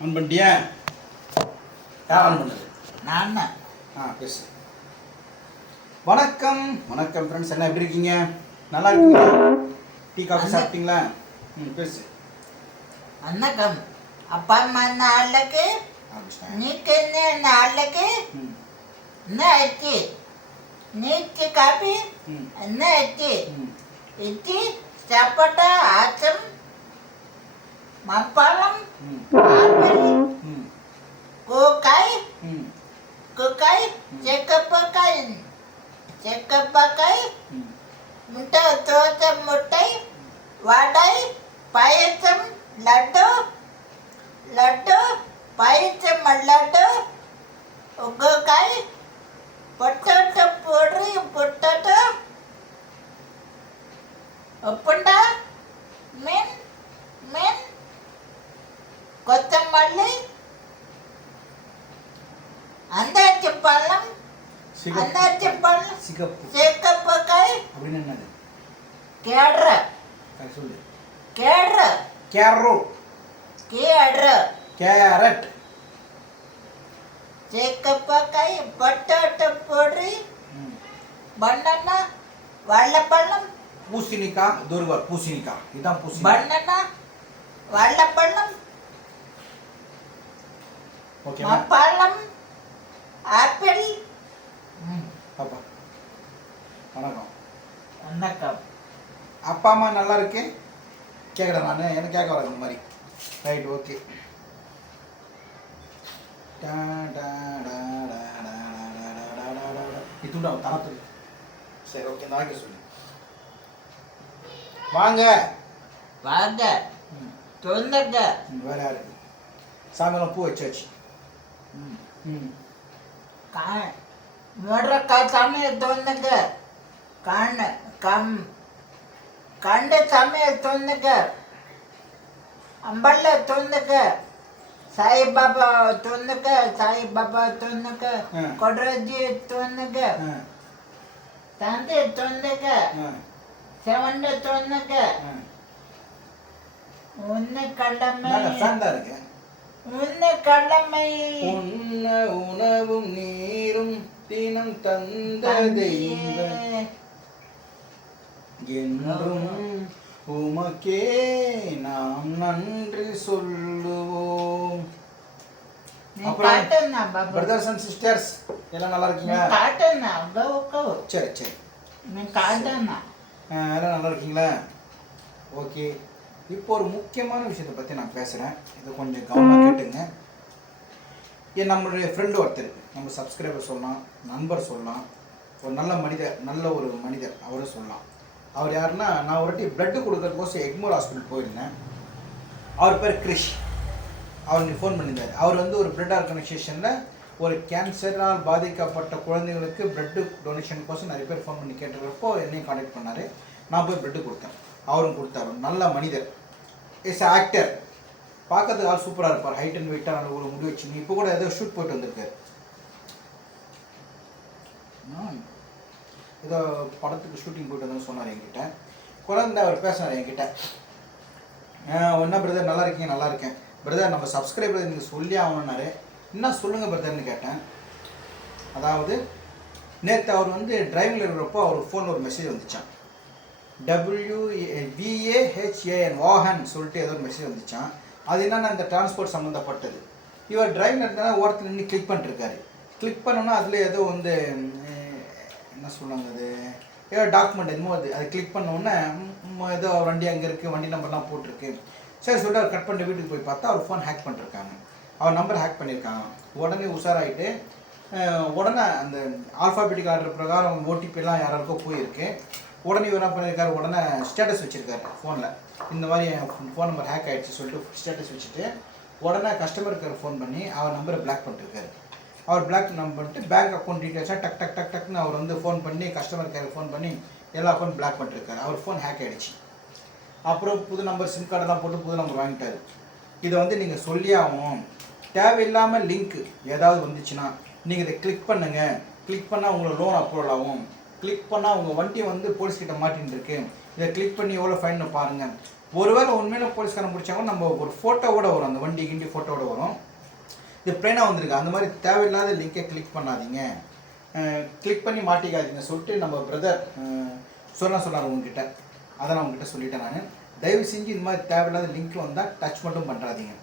On பண்ணிட்டியா? On பண்ணுறது நான் தான் ஆ பேசு. வணக்கம். வணக்கம் ஃப்ரெண்ட்ஸ் என்ன எப்படி இருக்கீங்க? நல்லா இருக்கீங்களா? டீ காஃபி சாப்பிட்டீங்களா? ம் பேசு. வணக்கம். அப்பா அம்மா என்ன நாளுக்கு நீக்கு என்ன என்ன நாளுக்கு என்ன ஆச்சு நீக்கு காஃபி என்ன ஆச்சு இட்லி சாப்பாட்டா ஆச்சம்? மப்பளம் கோக்கை கொக்கை செக்கப்பக்கை செக்கப்பக்கை முட்டை தோசம் முட்டை வடை பயசம் லட்டு லட்டு பயசம் லட்டு கொக்கை பொட்டோட்டோ போடுறி பொட்டோட்டோ உப்புண்டா மீன் கொத்தமல்லி அந்தாச்சி பழம் அந்தாச்சி பழம் சிகப்பு. சிகப்பு காய் அப்படின்னு என்னது? கேடுற. சொல்லு. கேடுற. கேரட். கேடுற. கேரட். சிகப்பு காய் பொட்டாட்டோ பொடி பண்ணனா வாழைப்பழம் பூசணிக்காய் தூர்வார் பூசணிக்காய். இதுதான் பூசணி பண்ணனா வாழைப்பழம் பழம் ஆப்பிள் பாப்பா வணக்கம் வணக்கம் அப்பா அம்மா நல்லா இருக்கு கேட்குறா நான் என்ன கேட்க வரேன் இந்த மாதிரி ரைட் ஓகே இதுண்டா தரத்துக்கு சரி ஓகே நாளைக்கு சொல்லு வாங்க வாங்க தொழுந்தங்க வேற யாரு சாயங்காலம் பூ வச்சாச்சு काय ನೋಡ್ರ ಕಾಯಿ ಸಮಯ ತೊಂದಾಗ ಕಣ್ಣ ಕಮ್ ಕಂಡ ಸಮಯ ತೊಂದಾಗ ಅಂಬಳ್ಳ ತೊಂದಾಗ ಸಾಯಿಬಾಬಾ ತೊಂದಾಗ ಸಾಯಿಬಾಬಾ ತೊಂದಾಗ ಕೊಡ್ರಜ್ಜಿ ತೊಂದಾಗ ತಂದೆ ತೊಂದಾಗ செவன்ல தொன்னுக்கு ஒன்று கண்டமே உன்ன கடமை. உன்ன உணவும் நீரும் தினம் தந்த தெய்வம். என்றும் உமக்கே நாம் நன்றி சொல்லுவோம். பிரதர்ஸ் சிஸ்டர்ஸ் எல்லாம் நல்லா இருக்கீங்க சரி சரி. எல்லாம் நல்லா இருக்கீங்களா? ஓகே. இப்போ ஒரு முக்கியமான விஷயத்தை பற்றி நான் பேசுகிறேன் இதை கொஞ்சம் கவனமாக கேட்டுங்க. ஏன் நம்மளுடைய ஃப்ரெண்டு ஒருத்தர் நம்ம சப்ஸ்கிரைபர் சொல்லலாம் நண்பர் சொல்லலாம். ஒரு நல்ல மனிதர் நல்ல ஒரு மனிதர் அவரும் சொல்லலாம். அவர் யாருன்னா நான் ஒரு வாட்டி பிளட்டு கொடுக்கறதுக்கோசம் எக்மோர் ஹாஸ்பிட்டல் போயிருந்தேன். அவர் பேர் கிரிஷ். அவர் நீ ஃபோன் பண்ணியிருந்தார். அவர் வந்து ஒரு பிளட் ஆர்கனைசேஷனில் ஒரு கேன்சரால் பாதிக்கப்பட்ட குழந்தைங்களுக்கு பிளட்டு டொனேஷனுக்கோசம் நிறைய பேர் ஃபோன் பண்ணி கேட்டிருக்கிறப்போ என்னையும் காண்டாக்ட் பண்ணார். நான் போய் பிளட்டு கொடுத்தேன். அவரும் கொடுத்தாரு. நல்ல மனிதர். இஸ் ஆக்டர் பார்க்கறதுக்கு ஆள் சூப்பராக இருப்பார். ஹைட் அண்ட் வெயிட்டாக நல்ல ஒரு முடி வச்சுங்க இப்போ கூட ஏதோ ஷூட் போயிட்டு வந்திருக்காரு. ஏதோ படத்துக்கு ஷூட்டிங் போயிட்டு வந்தோம்னு சொன்னார் என்கிட்ட. குழந்தை அவர் பேசினார் என்கிட்ட. என்ன பிரதர் நல்லா இருக்கீங்க? நல்லா இருக்கேன். பிரதர் நம்ம சப்ஸ்கிரைபர் நீங்கள் சொல்லி ஆகணுன்னாரு என்ன சொல்லுங்கள் பிரதர்னு கேட்டேன். அதாவது நேற்று அவர் வந்து டிரைவிங்கில் இருக்கிறப்போ அவர் ஃபோனில் ஒரு மெசேஜ் வந்துச்சான் டபிள்யூ விஏஹெச்ஏஎன் வாகன் சொல்லிட்டு ஏதோ ஒரு மெசேஜ் வந்துச்சான் அது என்னென்னா இந்த டிரான்ஸ்போர்ட் சம்மந்தப்பட்டது இவர் டிரைவிங் இருந்தால் ஓரத்தில் நின்று கிளிக் பண்ணிருக்காரு கிளிக் பண்ணோன்னா அதில் ஏதோ வந்து என்ன சொல்லுவாங்க அது? ஏதோ டாக்குமெண்ட் என்னமோ அது. அதை கிளிக் பண்ணோன்னே ஏதோ வண்டி அங்கே இருக்குது வண்டி நம்பர்லாம் போட்டிருக்கு. சரி சொல்லிட்டு அவர் கட் பண்ணிட்டு வீட்டுக்கு போய் பார்த்தா அவர் ஃபோன் ஹேக் பண்ணிருக்காங்க அவர் நம்பர் ஹேக் பண்ணியிருக்காங்க. உடனே உஷாராயிட்டு உடனே அந்த ஆல்ஃபாபெட்டிக் ஆர்டர் பிரகாரம் ஓடிபிலாம் யாராருக்கோ போயிருக்கு. உடனே இவர் என்ன பண்ணியிருக்காரு? உடனே ஸ்டேட்டஸ் வச்சுருக்காரு ஃபோனில் இந்த மாதிரி என் ஃபோன் நம்பர் ஹேக் ஆகிடுச்சு சொல்லிட்டு ஸ்டேட்டஸ் வச்சுட்டு உடனே கஸ்டமர் கேர் ஃபோன் பண்ணி அவர் நம்பரை பிளாக் பண்ணிருக்காரு அவர் பிளாக் நம்பர் பண்ணிட்டு பேங்க் அக்கௌண்ட் டீட்டெயில்ஸாக டக் டக் டக் டக்னு அவர் வந்து ஃபோன் பண்ணி கஸ்டமர் கேருக்கு ஃபோன் பண்ணி எல்லா அக்கௌண்ட் பிளாக் பண்ணிருக்காரு அவர் ஃபோன் ஹேக் ஆகிடுச்சு அப்புறம் புது நம்பர் சிம் கார்டெல்லாம் போட்டு புது நம்பர் வாங்கிட்டாரு. இதை வந்து நீங்கள் சொல்லி தேவையில்லாமல் லிங்க் ஏதாவது வந்துச்சுன்னா நீங்கள் இதை கிளிக் பண்ணுங்கள் கிளிக் பண்ணால் உங்களை லோன் அப்ரூவல் ஆகும். கிளிக் பண்ணால் உங்கள் வண்டி வந்து போலீஸ் கிட்ட மாட்டின்னு இருக்கு இதை கிளிக் பண்ணி எவ்வளோ ஃபைன் பாருங்கள் ஒருவேளை உண்மையில போலீஸ்காரன் பிடிச்சாங்க நம்ம ஒரு ஃபோட்டோவோட வரும். அந்த வண்டி கிண்டி ஃபோட்டோவோட வரும். இது பிளேனாக வந்திருக்கு. அந்த மாதிரி தேவையில்லாத லிங்கை கிளிக் பண்ணாதீங்க. கிளிக் பண்ணி மாட்டிக்காதீங்க சொல்லிட்டு நம்ம பிரதர் சொல்ல சொன்னார் உங்ககிட்ட. அதை நான் உங்ககிட்ட சொல்லிட்டேன் நான். தயவு செஞ்சு இந்த மாதிரி தேவையில்லாத லிங்க் வந்தால் டச் மட்டும் பண்ணுறாதீங்க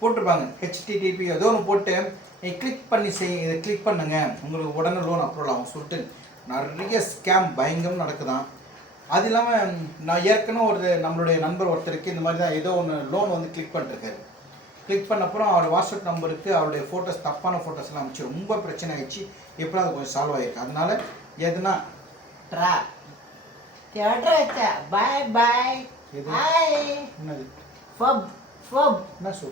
போட்டிருப்பாங்க. ஹெச்டிடிபி ஏதோ ஒன்று போட்டு நீ கிளிக் பண்ணி செய் இதை கிளிக் பண்ணுங்கள் உங்களுக்கு உடனே லோன் அப்ரூவல் ஆகும் சொல்லிட்டு நிறைய ஸ்கேம் பயங்கரம் நடக்குதாம் அது இல்லாமல் நான் ஏற்கனவே ஒரு நம்மளுடைய நண்பர் ஒருத்தருக்கு இந்த மாதிரி தான் ஏதோ ஒன்று லோன் வந்து கிளிக் பண்ணிருக்காரு. கிளிக் பண்ண அப்புறம் அவர் வாட்ஸ்அப் நம்பருக்கு அவருடைய ஃபோட்டோஸ் தப்பான ஃபோட்டோஸ்லாம் அனுப்பிச்சு ரொம்ப பிரச்சனை ஆயிடுச்சு. எப்போ அது கொஞ்சம் சால்வ் ஆகிருக்கு அதனால எதுனா ட்ரா பாய் பாய் என்னது? ஃபப் ஃபப் என்ன சோ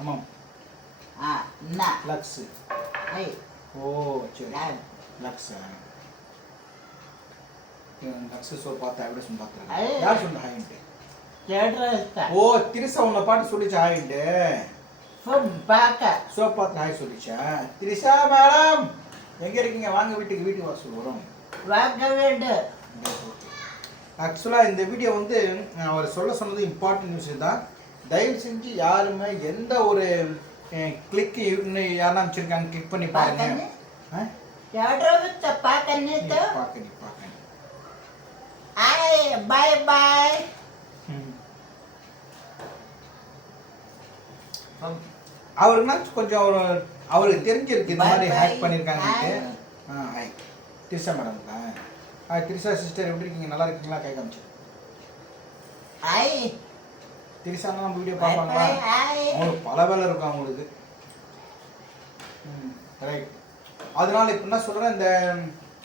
ஆமாம். ஆ நா லக்ஸ் ஐ. ஓ சரி. லக்ஸ் எப்படி சொல்லி ஐ. பார்த்துருக்கேன். யார் சொன்ன ஹாயின்ட்டு தேடுறா ஓ திரிசா உன்னை பாட்டு சொல்லிச்சு ஹாயின்ட்டு ஃபப் பாக்க சோ பார்த்து ஹாய் சொல்லிச்சா? திரிசா மேடம் எங்கே இருக்கீங்க? வாங்க வீட்டுக்கு வீட்டுக்கு வர சொல்லி வரும் வாக்க வேண்டு ஆக்சுவலாக இந்த வீடியோ வந்து அவர் சொல்ல சொன்னது இம்பார்ட்டன்ட் நியூஸ் தான் தயவு செஞ்சு யாருமே எந்த ஒரு கிளிக் யாரும் அமைச்சிருக்காங்க கிளிக் பண்ணி பாருங்க. நீ பார்க்க ஹாய் பாய் பாய் ம். அவருக்குனா கொஞ்சம் அவர் அவருக்கு தெரிஞ்சிருக்கு இந்த மாதிரி. ஹேக். ஆ ஹாய் திரிசா மேடம்ங்களா ஆ திரிசா சிஸ்டர் எப்படி இருக்கீங்க? நல்லா இருக்கீங்களா? கை காமிச்சு. ஹாய் திரிசாலாம் நம்ம வீடியோ பார்ப்பாங்களா? அவங்களுக்கு பல வேலை இருக்கும் அவங்களுக்கு. ரைட் அதனால இப்போ என்ன சொல்கிறேன் இந்த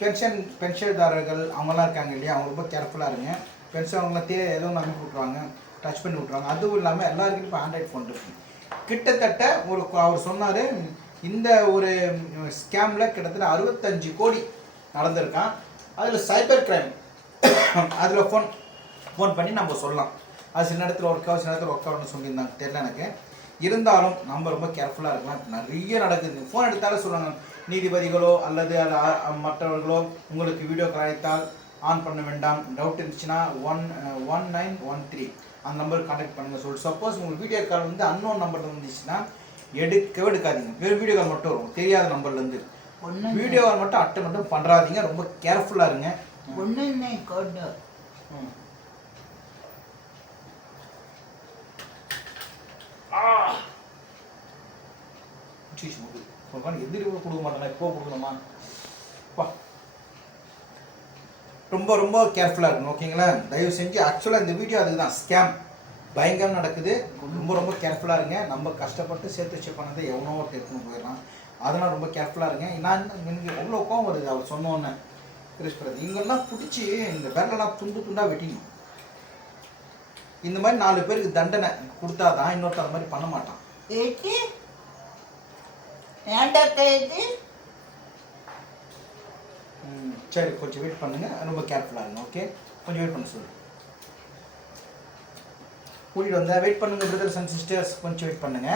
பென்ஷன் பென்ஷன்தாரர்கள் அவங்கெல்லாம் இருக்காங்க இல்லையா? அவங்க ரொம்ப கேர்ஃபுல்லாக இருங்க. பென்ஷன் அவங்களாம் தே ஏதோ அனுப்பி விட்ருவாங்க டச் பண்ணி விட்ருவாங்க அதுவும் இல்லாமல் எல்லாருக்கும் இப்போ ஆண்ட்ராய்ட் ஃபோன் இருக்கு. கிட்டத்தட்ட ஒரு அவர் சொன்னார் இந்த ஒரு ஸ்கேமில் கிட்டத்தட்ட அறுபத்தஞ்சு கோடி நடந்திருக்கான். அதில் சைபர் கிரைம் அதில் ஃபோன் ஃபோன் பண்ணி நம்ம சொல்லலாம். அது சில நேரத்தில் ஒர்க் ஆகும் சில நேரத்தில் ஒர்க் ஆகும்னு சொல்லியிருந்தாங்க. தெரியல எனக்கு. இருந்தாலும் நம்ம ரொம்ப கேர்ஃபுல்லாக இருக்கலாம் நிறைய நடக்குது. ஃபோன் எடுத்தாலும் சொல்லுவாங்க நீதிபதிகளோ அல்லது மற்றவர்களோ உங்களுக்கு வீடியோ அழைத்தால் ஆன் பண்ண வேண்டாம். டவுட் இருந்துச்சுன்னா one one nine one three அந்த நம்பருக்கு கான்டாக்ட் பண்ணுங்க. சொல்லிட்டு சப்போஸ் உங்களுக்கு வீடியோ கால் வந்து அன்னோன் நம்பர் வந்துச்சுன்னா எடுக்கவே எடுக்காதீங்க. வெறும் வீடியோ கால் மட்டும் வரும். தெரியாத நம்பர்லேருந்து ஒன்று வீடியோ கால் மட்டும் அட்டை மட்டும் பண்ணுறாதீங்க ரொம்ப கேர்ஃபுல்லாக இருங்க. ஒன்று கொண்டு ம். எதிரி கூட கொடுக்க மாட்டாங்க இப்போ கொடுக்கணுமா? அப்பா ரொம்ப ரொம்ப கேர்ஃபுல்லாக இருக்கணும் ஓகேங்களா? தயவு செஞ்சு ஆக்சுவலாக இந்த வீடியோ அதுக்கு தான். ஸ்கேம் பயங்கரம் நடக்குது. ரொம்ப ரொம்ப கேர்ஃபுல்லாக இருங்க. நம்ம கஷ்டப்பட்டு சேர்த்து வச்ச பண்ணதை எவனோ ஒரு எடுத்துன்னு போயிடலாம். அதெல்லாம் ரொம்ப கேர்ஃபுல்லாக இருங்க. நான் எனக்கு எவ்வளோ கோவம் வருது அவர் சொன்னோன்னே கிரிஷ் இவங்கெல்லாம் பிடிச்சி இந்த விரலெல்லாம் துண்டு துண்டாக வெட்டிணும் இந்த மாதிரி நாலு பேருக்கு தண்டனை கொடுத்தாதான் இன்னொருத்தர் அந்த மாதிரி பண்ண மாட்டான். ஏச்சி இது சரி கொஞ்சம் வெயிட் பண்ணுங்க. ரொம்ப கேர்ஃபுல்லாக இருங்க ஓகே கொஞ்சம் வெயிட் பண்ண சொல்லு கூட்டிகிட்டு வந்தேன் வெயிட் பண்ணுங்க பிரதர்ஸ் அண்ட் சிஸ்டர்ஸ் கொஞ்சம் வெயிட் பண்ணுங்க.